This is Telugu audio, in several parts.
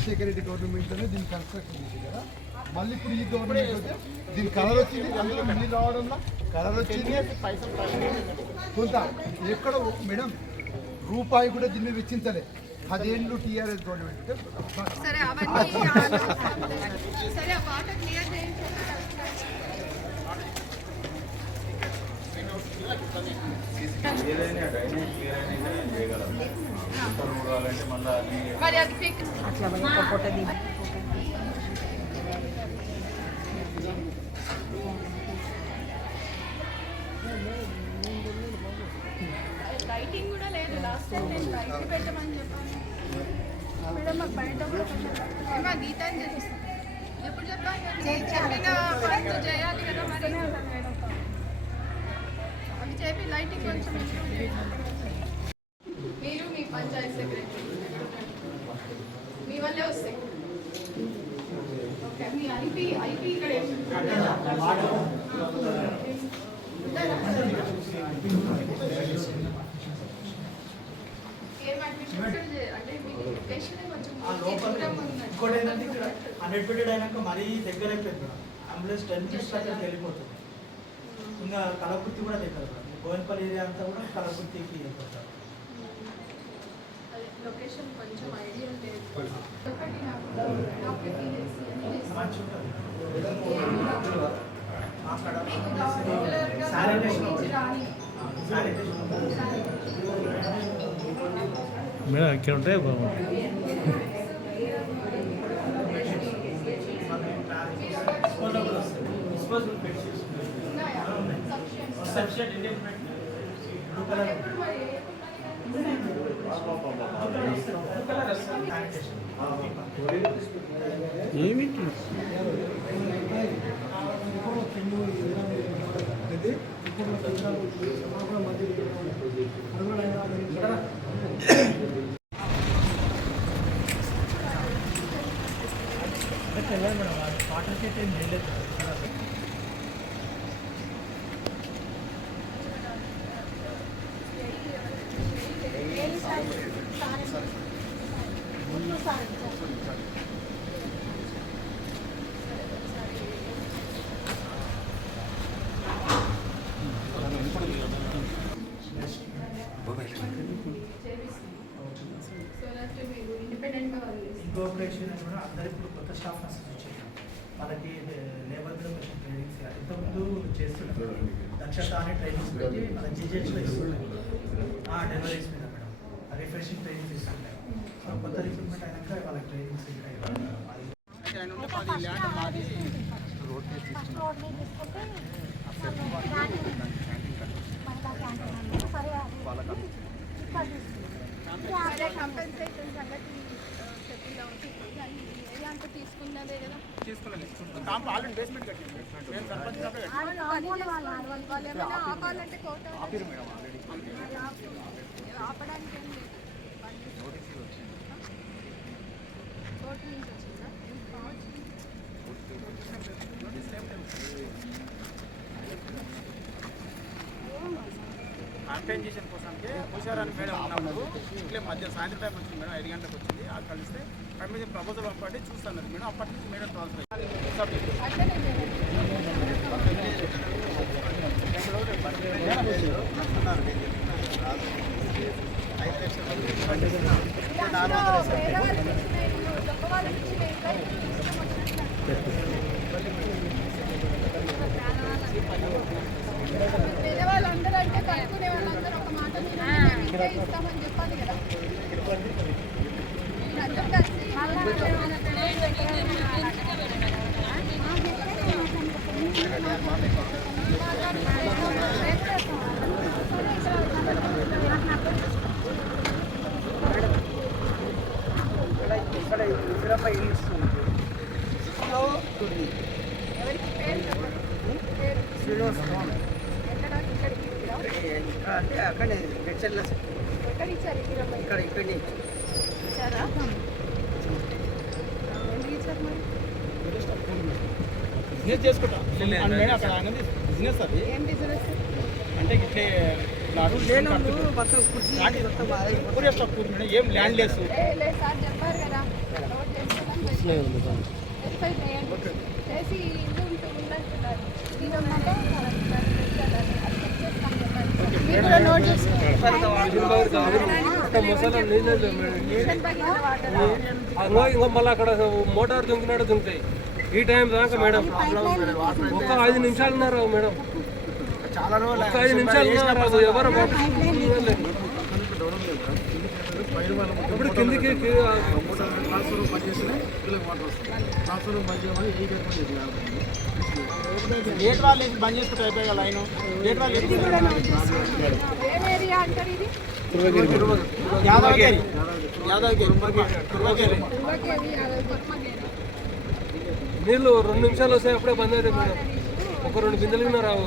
రాజశేఖర రెడ్డి గవర్నమెంట్లోనే దీన్ని కన్స్ట్రక్షన్ చేసి కదా. మళ్ళీ ఇప్పుడు ఈ గవర్నమెంట్ వస్తే దీని కలర్ వచ్చింది అందులో నీళ్ళు రావడంలో కలర్ వచ్చింది. కొంత ఎక్కడ మేడం రూపాయి కూడా దీన్ని వెచ్చించలే. పదేళ్ళు టీఆర్ఎస్ గవర్నమెంట్ ఉంటే సరే అవన్నీ ఆలోచిస్తాం. సరే ఆ వాటర్ క్లియర్ చేయించాలి ఏదైనా డ్రైనేజ్ క్లియర్ అయినా చేయగలం అది పిక్ లైటింగ్ కూడా లేదు. లాస్ట్ టైం నేను లైట్ పెట్టమని చెప్పాను. మేడం మాకు బయట కూడా కొంచెం ఏమో గీత అని చేస్తాను ఎప్పుడు చెప్పాను చేయాలి కదా మరి. అవి చెప్పి లైటింగ్ కొంచెం improve చేయాలి. మీరు మీ పంచాయత్ సెక్రటరీ మీ వల్లే వస్తాయి ఓకే మీ ఐపీ ఐపీ ఇక్కడ ఏం- ఏం అడ్మిషన్ చే- అంటే మీకు లొకేషన్ కొంచెం దూరం ఉందండి. ఇంకోటి ఏంటంటే ఇక్కడ హండ్రెడ్ పీరియడ్ అయినాక మరీ దగ్గర అయిపోయింది మేడం అంబులెన్స్ టెన్ మినిట్స్ అక్కడికి వెళ్ళిపోతుంది. ఇంకా కలకుర్తి కూడా దగ్గర మేడం గోవినపల్లి ఏరియా అంతా కూడా కలకుర్తికి వెళ్ళిపోతారు. లొకేషన్ కొంచెం ఐడియా లేదు. ఒకటి నాకు డాక్టర్ మేడం ఇక్కడ ఉంటే బాగుంటుంది. సబ్స్టెంట్ ఇండియన్ బ్లూ కలర్ ఎప్పుడు మరి బ్లూ కలర్ వస్తుంది శానిటేషన్ ఏమి వెళ్ళాలి మేడం వాటర్కి అయితే ఏం చేయలేదు ఇంకో ఆపరేషన్ కూడా అందరు ఇప్పుడు కొత్త స్టాఫ్ నర్సెస్ మనకి లేబర్ కూడా కొంచెం ట్రైనింగ్స్ ఇంతకుముందు చేస్తున్నారు దక్షత అని ట్రైనింగ్స్ పెట్టి మన జీజెస్లో ఇస్తున్నారు. డెలివరీస్ మీద మేడం. రిఫ్రెషింగ్ ట్రైనింగ్స్ ఇస్తుంటారు కొత్త రిక్రూట్మెంట్ అయినాక వాళ్ళకి ట్రైనింగ్స్ సరే తీసుకున్నదే కదా. వాళ్ళు ఏమైనా ఆపాలంటే కోట ఆపడానికి ఏం లేదు. కోర్టు నుంచి వచ్చిందా? కాంపెన్సేషన్ కోసంకే హుషారాన్ని మేడం ఉన్నప్పుడు ఇట్లే మధ్య సాయంత్రం టైం వచ్చింది మేడం ఐదు గంటలకు వచ్చింది. అది కలిస్తే కమిషన్ ప్రపోజల్ పంపండి చూస్తాను మేడం. అప్పటి నుంచి మేడం ట్రాన్స్ఫర్ సబ్జెక్ట్ అట్లనే పేదవాళ్ళందరూ అంటే కట్టుకునే వాళ్ళందరూ ఒక మాట మీద మేము ఇంతే ఇస్తామని చెప్పాలి కదా మీరందరూ కలిసి ఇక్కడ ఇందిరమ్మ ఇల్లు ఇస్తుంది ఎవరికి పేరు చెప్పండి పేరు శ్రీనివాస ఎక్కడ ఇక్కడికి ఇచ్చిరా? అంటే అక్కడే లెక్చర్ల ఎక్కడ ఇచ్చారు ఇరవై ఇక్కడ ఇక్కడి ఇచ్చారా ఎందుకు ఇచ్చారు మరి బిజినెస్ చేసుకుంటా. మేడం అక్కడ అనేది బిజినెస్ అది. ఏం బిజినెస్? అంటే ఇట్లే పూరి మేడం. ఏం ల్యాండ్ లెస్ ఏ లేదు సార్ చెప్పారు కదా. నోట్ వెరిఫై చేయండి. చేసి ఇల్లు ఉంటూ ఇంకో మళ్ళీ అక్కడ మోటార్ దుంకినాడు దుంకుతాయి ఈ టైం దాకా మేడం ఒక ఐదు నిమిషాలు ఉన్నారు మేడం చాలా రోజులు ఐదు నిమిషాలు ఉన్నారు ఎవరు ఇప్పుడు కిందికి కి- ట్రాన్స్ఫర్ పనిచేస్తున్నాయి వీళ్ళకి వాటర్ వస్తుంది ట్రాన్స్ఫర్ బంద్ చేయమని గేట్ వాళ్ళు వేసి బంద్ చేసుకుంటే అయిపోయి లైన్. గేట్ వాళ్ళు యాదవగిరి. యాదవగిరి. తుర్వగిరి నీళ్ళు రెండు నిమిషాలు వస్తాయి అప్పుడే బంద్ అవుతాయి మేడం. ఒక రెండు బిందెలు కింద రావు.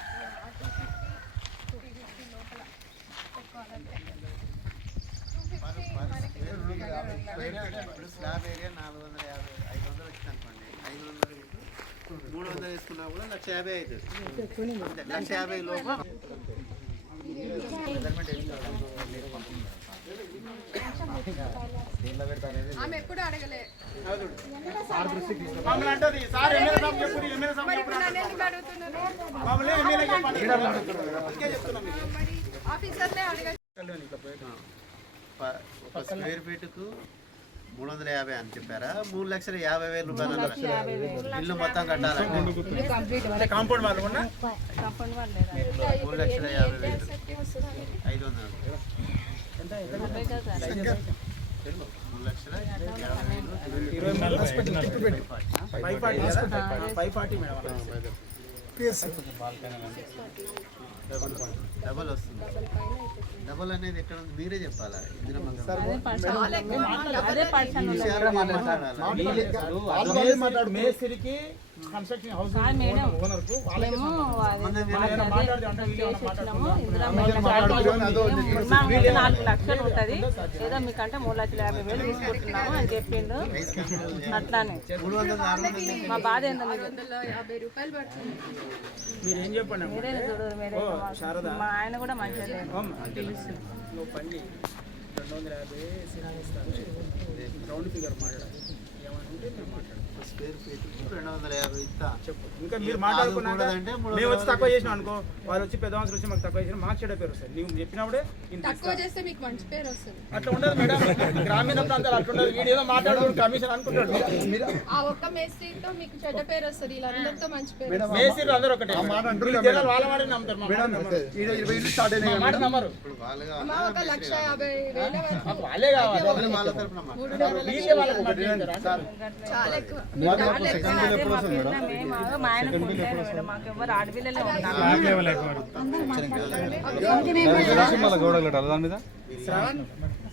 ఇప్పుడు స్లాబ్ ఏరియా నాలుగు వందల యాభై ఐదు వందలు వచ్చింది అనుకోండి ఐదు వందలు మూడు వందలు వేసుకున్నా కూడా లక్ష యాభై అవుతుంది. లక్ష యాభై లోపు ఆఫీసర్లే అడగ ఒక స్క్వేర్ ఫీట్కు మూడు వందల యాభై అని చెప్పారా? మూడు లక్షల యాభై వేలు రూపాయలు అన్నారు. ఇల్లు మొత్తం కట్టాలంటే కాంపౌండ్ వాళ్ళు మూడు లక్షల యాభై వేలు. ఐదు వందలు. మూడు లక్షల డబల్ వస్తుంది. డబల్ అనేది ఎక్కడ మీరే చెప్పాలా? ఇందిరమ్మ మేస్త్రికి కన్స్ట్రక్షన్ హౌస్ ఓనర్కు నాలుగు లక్షలు ఉంటది. ఏదో మీకంటే మూడు లక్షల యాభై వేలు తీసుకుంటున్నాము అని చెప్పిండు. అట్లానే. మా బాధ ఏందో మీకు వందల యాభై రూపాయలు పడుతుంది మీరు ఏం చెప్పండి అమ్మ? మీరే మా ఆయన కూడా మంచిగా పండి. రెండు వందల యాభై సినిమా ఇస్తాను రౌండ్ ఫిగర్ మాట్లాడాలి. స్క్వేర్ ఫీట్ రెండు వందల యాభై ఇస్తా. చెప్పు. ఇంకా మీరు మాట్లాడుకున్నాక మేము వచ్చి తక్కువ చేసినాం అనుకో వాళ్ళు వచ్చి పెద్ద వచ్చి మాకు తక్కువ చేసిన మాకు చెడ్డ పేరు వస్తుంది. నువ్వు చెప్పినప్పుడే తక్కువ చేస్తే మీకు మంచి పేరు వస్తుంది. అట్లా ఉండదు మేడం. గ్రామీణ ప్రాంతాలు అట్లా ఉండదు. వీడు ఏదో మాట్లాడుతున్న కమిషన్ అనుకుంటాడు. ఆ ఒక్క మేస్త్రీతో మీకు చెడ్డ పేరు వస్తుంది. వీళ్ళందరితో మంచి పేరు మేసీలు అందరూ ఒకటే. వీళ్ళు జనాలు వాళ్ళ మాట నమ్ముతారు మాట. నమ్మరు. వాళ్ళే కావాలి. వాళ్ళ తరపున మాట్లాడాలి. మూడున్నర వీళ్ళే వాళ్ళకి మాట చేస్తారు. చాలా ఎక్కువ అదే మాకు ఉన్న మేము మా ఆయన ఫోన్ చేయను మేడం. మాకు ఎవరు ఆడపిల్లలే ఉన్నారు శ్రవణ్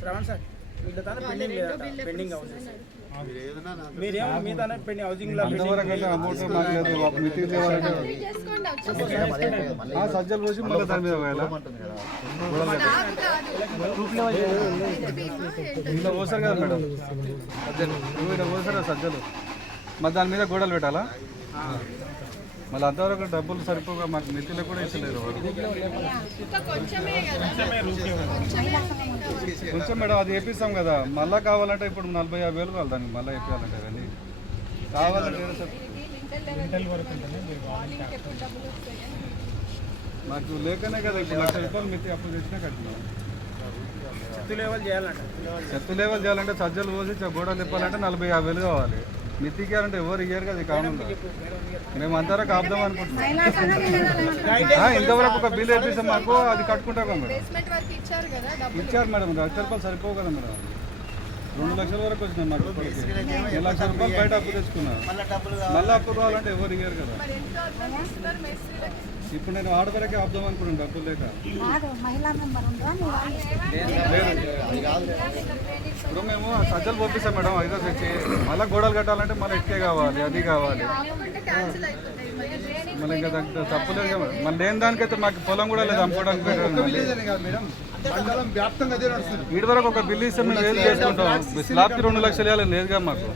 శ్రవణ్ సార్ వీళ్ళ పెండింగ్ పెండింగ్ నాకు మీరేమో హౌసింగ్లో సజ్జలు పోసి మళ్ళీ దాని మీద ఇంట్లో పోసారు కదా మేడం. సజ్జలు. నువ్వు ఇక్కడ పోసారా సజ్జలు? మరి దాని మీద గోడలు పెట్టాలా? మళ్ళీ అంతవరకు డబ్బులు సరిపోగా మాకు నెత్తిలో కూడా ఇంకా. కొంచెం మేడం అది వేపిస్తాం కదా. మళ్ళీ కావాలంటే ఇప్పుడు నలభై యాభై వేలు కావాలి దానికి మళ్ళీ వేపించాలంటే అవన్నీ కావాలంటే మాకు లేకనే కదా ఇప్పుడు లక్ష రూపాయలు మిత్తి అప్పు తెచ్చినా కట్టినాం. చెత్తు లెవెల్ చేయాలంట. చెత్త లెవెల్ చేయాలంటే సజ్జలు పోసి గోడలు తిప్పాలంటే నలభై యాభై వేలు కావాలి. మిత్తికి అంటే ఎవరు ఇయ్యారు కదా కావాలి మేము అంతవరకు కాపుదాం అనుకుంటున్నాం. ఇంతవరకు ఒక బిల్ వేపిస్తే మాకు అది కట్టుకుంటాం మేడం. ఇచ్చారు కదా డబ్బులు. ఇచ్చారు మేడం లక్ష రూపాయలు సరిపోవు కదా మేడం. రెండు లక్షల వరకు వచ్చినాయి మాకు ఇప్పటికి. లక్షల రూపాయలు బయట అప్పు తెచ్చుకున్నా. మళ్ళీ డబ్బులు మళ్ళీ అప్పు కావాలంటే ఎవరు ఇయ్యరు కదా. ఇప్పుడు నేను ఆడవరకే ఆపుదాం అనుకున్నాను డబ్బులు లేక. మహిళా మెంబర్ ఉందా ఇప్పుడు మేము సజ్జలు పంపిస్తాం మేడం ఐదో తెచ్చి మళ్ళీ గోడలు కట్టాలంటే మళ్ళీ ఇటుకే కావాలి అది కావాలి. మళ్ళీ ఇంకా తప్పులేదు కదా. మేడం. మళ్ళీ లేని దానికైతే మాకు పొలం కూడా లేదు అమ్ముకోవడానికి మేడం. మండలం వ్యాప్తంగా అదే నడుస్తుంది. వీడి వరకు ఒక బిల్లు ఇస్తే మేము ఏది చేసుకుంటాం? స్లాబ్కి రెండు లక్షలు ఇవ్వాలి లేదుగా మాకు.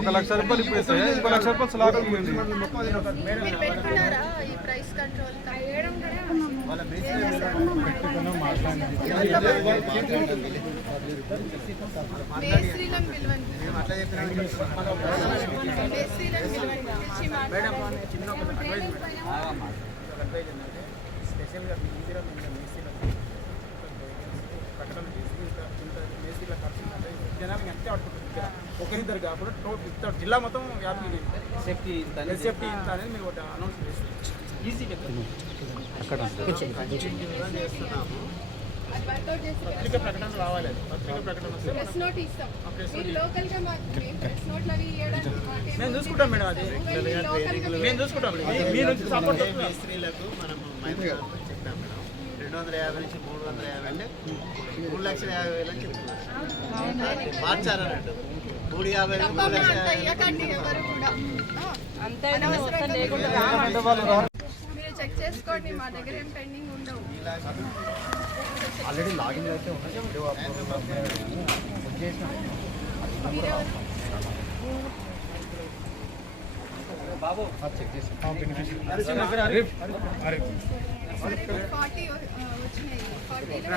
ఒక లక్ష రూపాయలు ఇప్పుడు ఇస్తే ఇంకో లక్ష రూపాయలు మొత్తం అదే నడుస్తుంది ఖర్చు ఉందంటే జనానికి అంతే ఒకరిద్దరు కాకుండా టోటల్ ఇంత జిల్లా మొత్తం వ్యాప్తి సేఫ్టీ సేఫ్టీ ఇంత అనేది మీరు ఒకటి అనౌన్స్ చేసి ఈజీ చెప్తారు చేస్తున్నాము పత్రిక ప్రకటన రావాలి. పత్రిక ప్రకటన వస్తే మనం- మేము చూసుకుంటాం మేడం అది. మేము చూసుకుంటాం మీ- నుంచి సపోర్ట్ మనము మైదానం చెప్పాం మేడం. రెండు వందల యాభై నుంచి మూడు వందల యాభై అంటే మూడు లక్షల యాభై వేలు అని చెప్తున్నారు మార్చారన్నట్టు మూడు మూడు యాభై మీరు- చెక్ చేసుకోండి మా దగ్గర ఏం పెండింగ్ ఉండవు ఆల్రెడీ లాగిన్ అయితే ఫార్టీ వచ్చినాయి ఫార్టీలో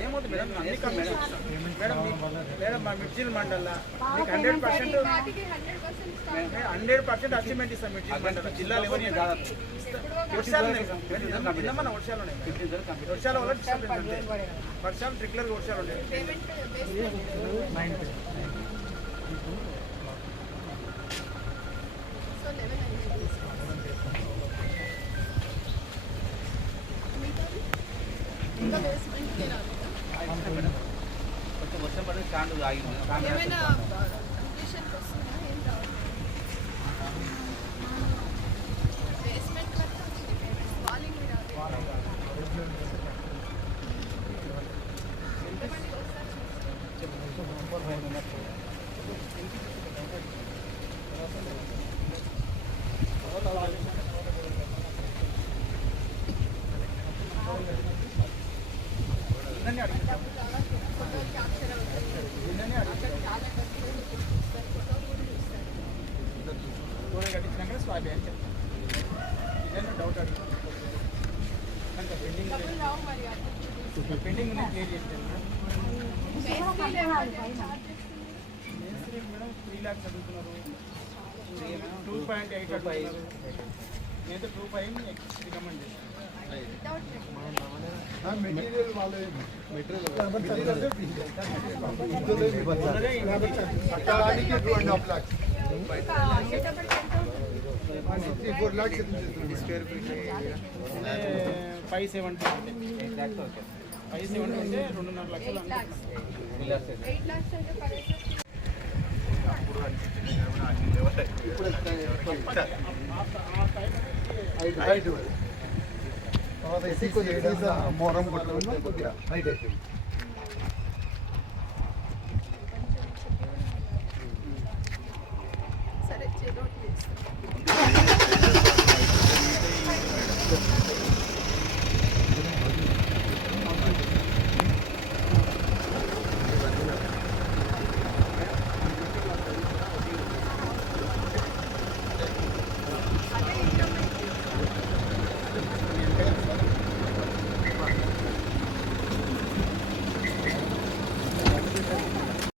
ఏమవుతుంది మేడం? అన్ని మా మీకు hundred percent hundred percent achievement ఇస్తాం మండలం. జిల్లాలో కాదు వర్షాలు ఉన్నాయి. నిన్న వర్షాలు ఉన్నాయి. వర్షాల వల్ల వర్షాలు రెగ్యులర్గా వర్షాలు ఉంటాయి పడి స్టాండ్ ఆగింది ఏమైనా కండిషన్కి వస్తుందా ఏం రావాలి బేస్మెంట్ వరకు వచ్చింది పేమెంట్ వాలింగ్ రాలేదు ఎంతమంది వస్తారు ఫోటో క్యాప్చర్ అవుతుంది అక్కడ చాలా డబ్బులు ఫోటో కూడా చూస్తారు గోడ కట్టించినాక స్వాబ్ అని చెప్తాను ఇదేనా డౌట్ అడుగుతాను పెండింగ్ డబ్బులు రావు మరి అప్పుడు పెండింగ్ ఉంది క్లియర్ చేస్తాను మేస్త్రీలు ఎవరు చార్జ్ చేస్తున్నారు మేస్త్రీ మేడం త్రీ ల్యాక్స్ అడుగుతున్నారు టూ పాయింట్ ఎయిట్ అడుగుతున్నారు నేనైతే టూ ఫైవ్ రికమెండ్ చేస్తాను without material five seventy five seventy అంటే రెండున్నర లక్షలు ఎయిట్ ల్యాక్స్ ఎయిట్ కొద్దిగా అయిపోయింది సరే